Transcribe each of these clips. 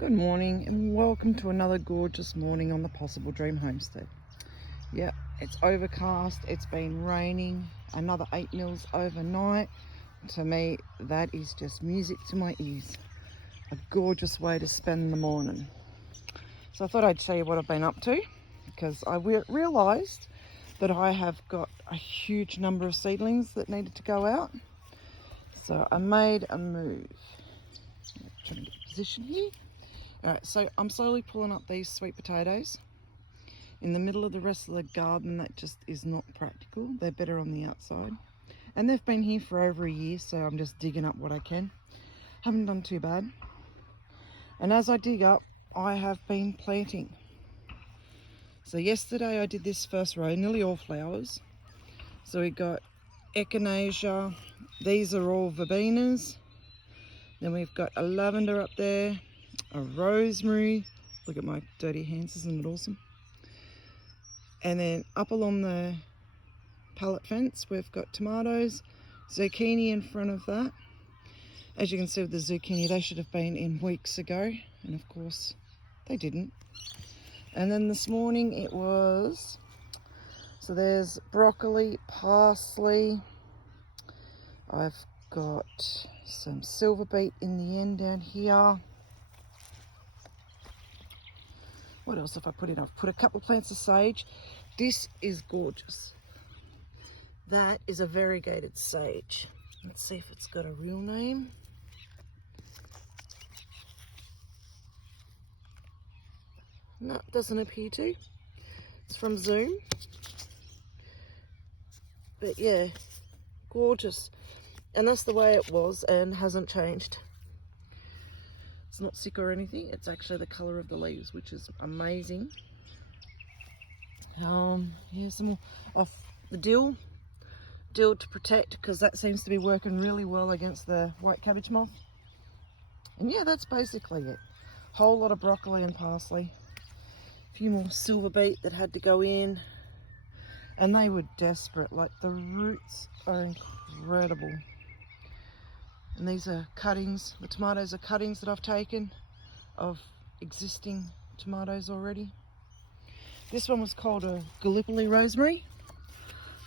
Good morning and welcome to another gorgeous morning on the Possible Dream Homestead. Yep, it's overcast, it's been raining, another 8 mils overnight. To me, that is just music to my ears. A gorgeous way to spend the morning. So I thought I'd tell you what I've been up to, because I realised that I have got a huge number of seedlings that needed to go out. So I made a move. Trying to get position here. Alright, so I'm slowly pulling up these sweet potatoes in the middle of the rest of the garden. That just is not practical. They're better on the outside. And they've been here for over a year, so I'm just digging up what I can. Haven't done too bad. And as I dig up, I have been planting. So yesterday I did this first row, nearly all flowers. So we got echinacea. These are all verbenas. Then we've got a lavender up there. A rosemary. Look at my dirty hands, isn't it awesome? And then up along the pallet fence we've got tomatoes, zucchini in front of that. As you can see with the zucchini, they should have been in weeks ago, and of course they didn't. And then this morning it was, so there's broccoli, parsley, I've got some silver beet in the end down here. What else have I put in? I've put a couple of plants of sage. This is gorgeous. That is a variegated sage. Let's see if it's got a real name. No, it doesn't appear to. It's from Zoom. But yeah, gorgeous. And that's the way it was and hasn't changed. It's not sick or anything. It's actually the colour of the leaves, which is amazing. Here's some more off the dill to protect, because that seems to be working really well against the white cabbage moth. And yeah, that's basically it. Whole lot of broccoli and parsley. A few more silver beet that had to go in. And they were desperate. Like, the roots are incredible. And these are cuttings. The tomatoes are cuttings that I've taken of existing tomatoes already. This one was called a Gallipoli rosemary.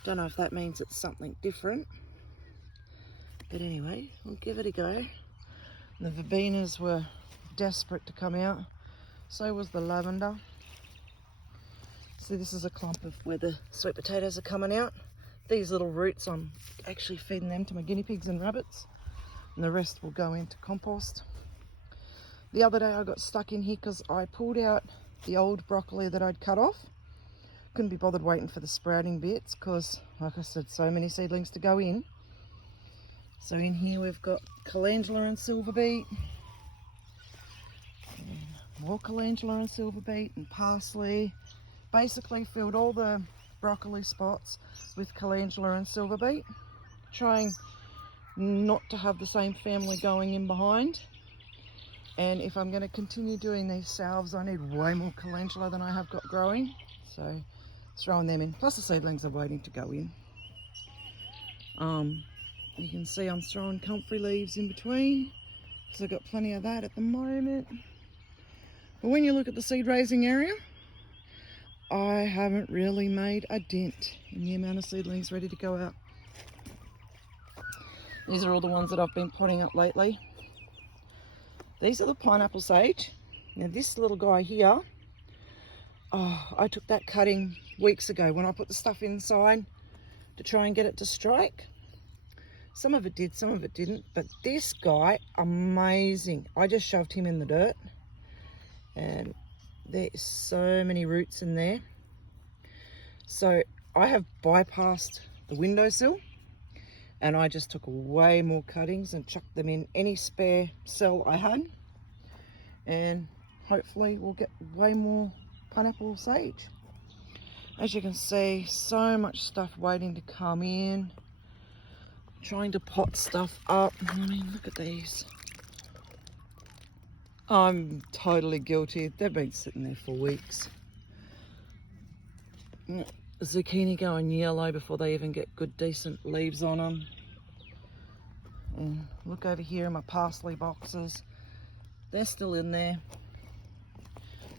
Don't know if that means it's something different. But anyway, we'll give it a go. The verbenas were desperate to come out. So was the lavender. So this is a clump of where the sweet potatoes are coming out. These little roots, I'm actually feeding them to my guinea pigs and rabbits. And the rest will go into compost. The other day I got stuck in here because I pulled out the old broccoli that I'd cut off. Couldn't be bothered waiting for the sprouting bits because, like I said, so many seedlings to go in. So in here we've got calendula and silver beet. And more calendula and silver beet and parsley. Basically filled all the broccoli spots with calendula and silver beet. Trying not to have the same family going in behind. And if I'm going to continue doing these salves, I need way more calendula than I have got growing. So throwing them in. Plus the seedlings are waiting to go in. You can see I'm throwing comfrey leaves in between, because I've got plenty of that at the moment. But when you look at the seed raising area, I haven't really made a dent in the amount of seedlings ready to go out. These are all the ones that I've been potting up lately. These are the pineapple sage. Now this little guy here, I took that cutting weeks ago when I put the stuff inside to try and get it to strike. Some of it did, some of it didn't. But this guy, amazing. I just shoved him in the dirt. And there is so many roots in there. So I have bypassed the windowsill. And I just took way more cuttings and chucked them in any spare cell I had. And hopefully we'll get way more pineapple sage. As you can see, so much stuff waiting to come in. Trying to pot stuff up. I mean, look at these. I'm totally guilty. They've been sitting there for weeks. Zucchini going yellow before they even get good decent leaves on them. And look over here in my parsley boxes. They're still in there.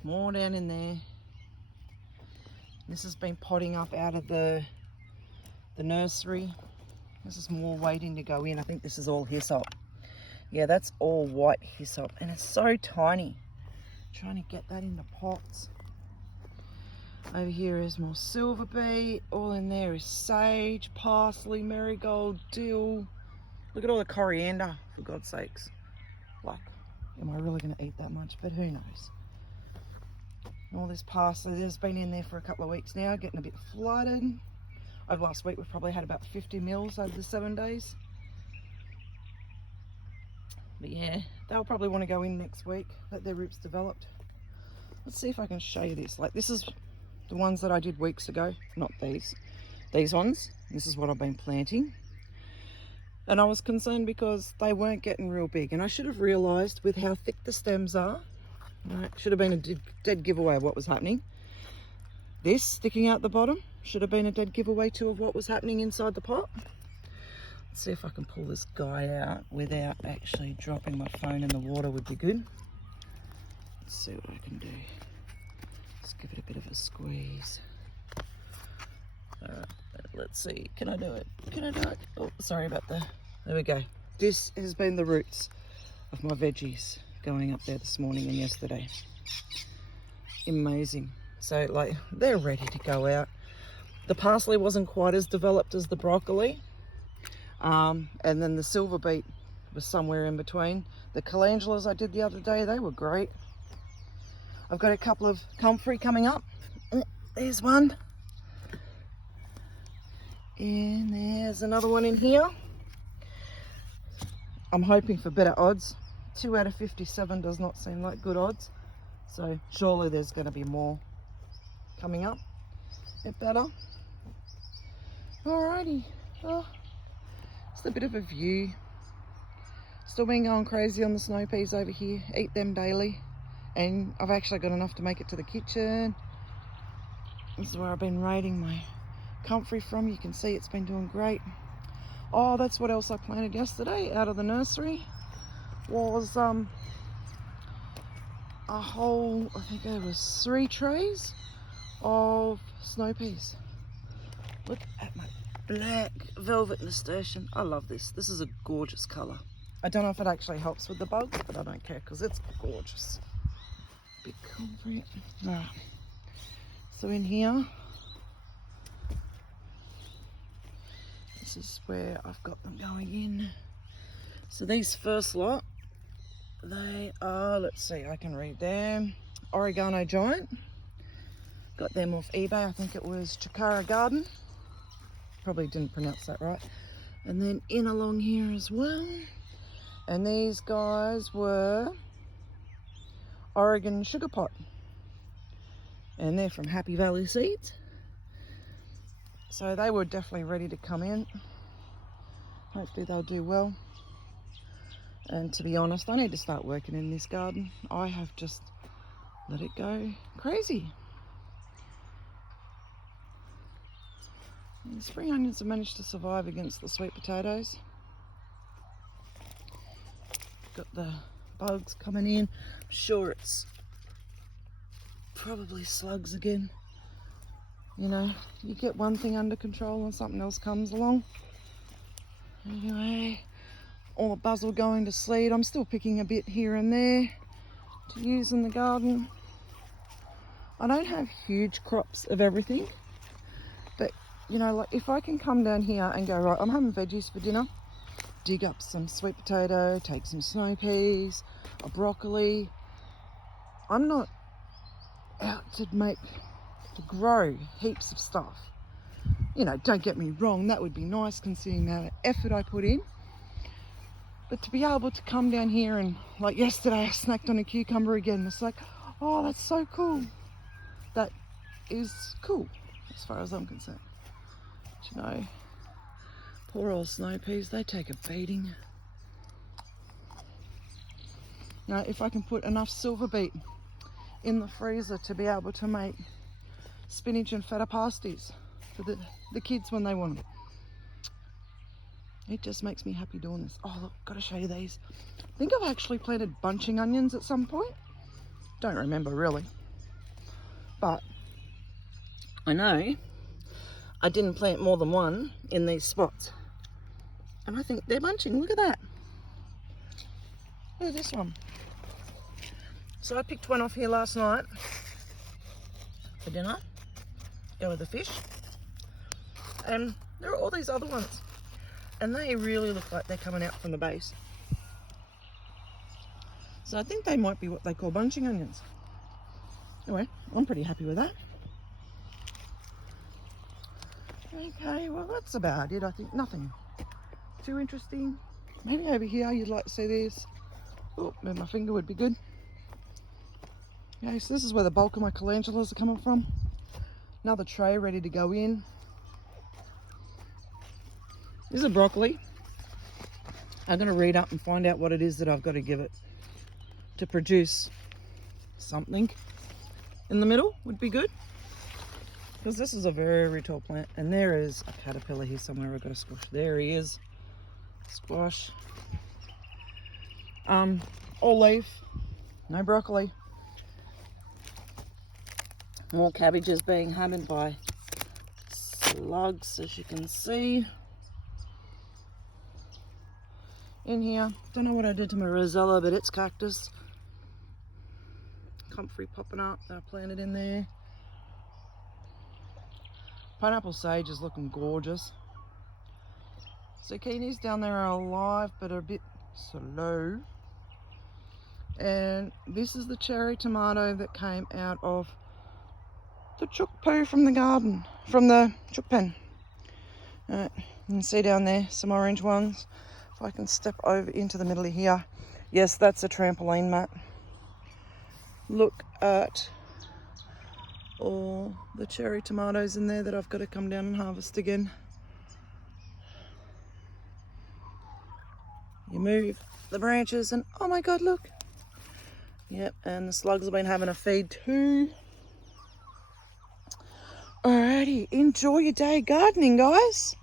more down in there. This has been potting up out of the nursery. This is more waiting to go in. I think this is all hyssop. Yeah, that's all white hyssop, and it's so tiny. Trying to get that into pots. Over here is more silver beet. All in there is sage, parsley, marigold, dill. Look at all the coriander, for God's sakes. Like, am I really going to eat that much? But who knows? All this parsley, there's been in there for a couple of weeks now, getting a bit flooded. Over last week, we've probably had about 50 mils over the 7 days. But yeah, they'll probably want to go in next week, let their roots developed. Let's see if I can show you this. Like, this is the ones that I did weeks ago, not these. These ones, this is what I've been planting. And I was concerned because they weren't getting real big. And I should have realised with how thick the stems are, right, should have been a dead giveaway of what was happening. This sticking out the bottom should have been a dead giveaway too of what was happening inside the pot. Let's see if I can pull this guy out without actually dropping my phone in the water would be good. Let's see what I can do. Let's give it a bit of a squeeze. Alright, let's see. Can I do it? Can I do it? Oh, sorry about that. There we go. This has been the roots of my veggies going up there this morning and yesterday. Amazing. So, like, they're ready to go out. The parsley wasn't quite as developed as the broccoli. And then the silver beet was somewhere in between. The calendulas I did the other day, they were great. I've got a couple of comfrey coming up. There's one. And there's another one in here. I'm hoping for better odds. 2 out of 57 does not seem like good odds. So surely there's going to be more coming up. Bit better. Alrighty. Oh, just a bit of a view. Still been going crazy on the snow peas over here. Eat them daily. And I've actually got enough to make it to the kitchen. This is where I've been raiding my comfrey from. You can see it's been doing great. Oh, that's what else I planted yesterday out of the nursery. Was a whole, I think there was 3 trays of snow peas. Look at my black velvet nasturtium. I love this. This is a gorgeous colour. I don't know if it actually helps with the bugs, but I don't care because it's gorgeous. Big comfrey. Right. So in here, this is where I've got them going in. So these first lot, they are, let's see, I can read them. Oregano Giant. Got them off eBay. I think it was Chikara Garden. Probably didn't pronounce that right. And then in along here as well. And these guys were Oregon Sugar Pot. And they're from Happy Valley Seeds. So they were definitely ready to come in. Hopefully they'll do well. And to be honest, I need to start working in this garden. I have just let it go crazy. And the spring onions have managed to survive against the sweet potatoes. Got the bugs coming in. I'm sure it's probably slugs again. You know, you get one thing under control and something else comes along. Anyway, all the basil going to seed. I'm still picking a bit here and there to use in the garden. I don't have huge crops of everything, but you know, like if I can come down here and go, right, I'm having veggies for dinner, dig up some sweet potato, take some snow peas, a broccoli. I'm not out to grow heaps of stuff. You know, don't get me wrong, that would be nice considering the amount of effort I put in. But to be able to come down here and, like yesterday, I snacked on a cucumber again. It's like, oh, that's so cool. That is cool, as far as I'm concerned. But, you know, poor old snow peas, they take a beating. Now, if I can put enough silver beet in the freezer to be able to make spinach and feta pasties for the kids when they want them. It just makes me happy doing this. Oh, look, gotta show you these. I think I've actually planted bunching onions at some point. Don't remember really. but I know I didn't plant more than one in these spots. And I think they're bunching. Look at that. Look at this one. So I picked one off here last night for dinner. Go with the fish. And there are all these other ones. And they really look like they're coming out from the base. So I think they might be what they call bunching onions. Anyway, I'm pretty happy with that. Okay, well that's about it. I think nothing too interesting. Maybe over here you'd like to see this. Oh, move my finger would be good. Okay, so this is where the bulk of my calendulas are coming from. Another tray ready to go in. This is broccoli. I'm going to read up and find out what it is that I've got to give it to produce something in the middle would be good. Because this is a very tall plant. And there is a caterpillar here somewhere. I've got to squash. There he is. Squash. All leaf. No broccoli. More cabbages being hammered by slugs, as you can see. In here, don't know what I did to my rosella, but it's cactus. Comfrey popping up, that I planted in there. Pineapple sage is looking gorgeous. Zucchinis down there are alive, but are a bit slow. And this is the cherry tomato that came out of the chook poo from the garden, from the chook pen. You can see down there some orange ones. If I can step over into the middle of here. Yes, that's a trampoline mat. Look at all the cherry tomatoes in there that I've got to come down and harvest again. You move the branches and oh my god, look. Yep, and the slugs have been having a feed too. Alrighty, enjoy your day gardening, guys.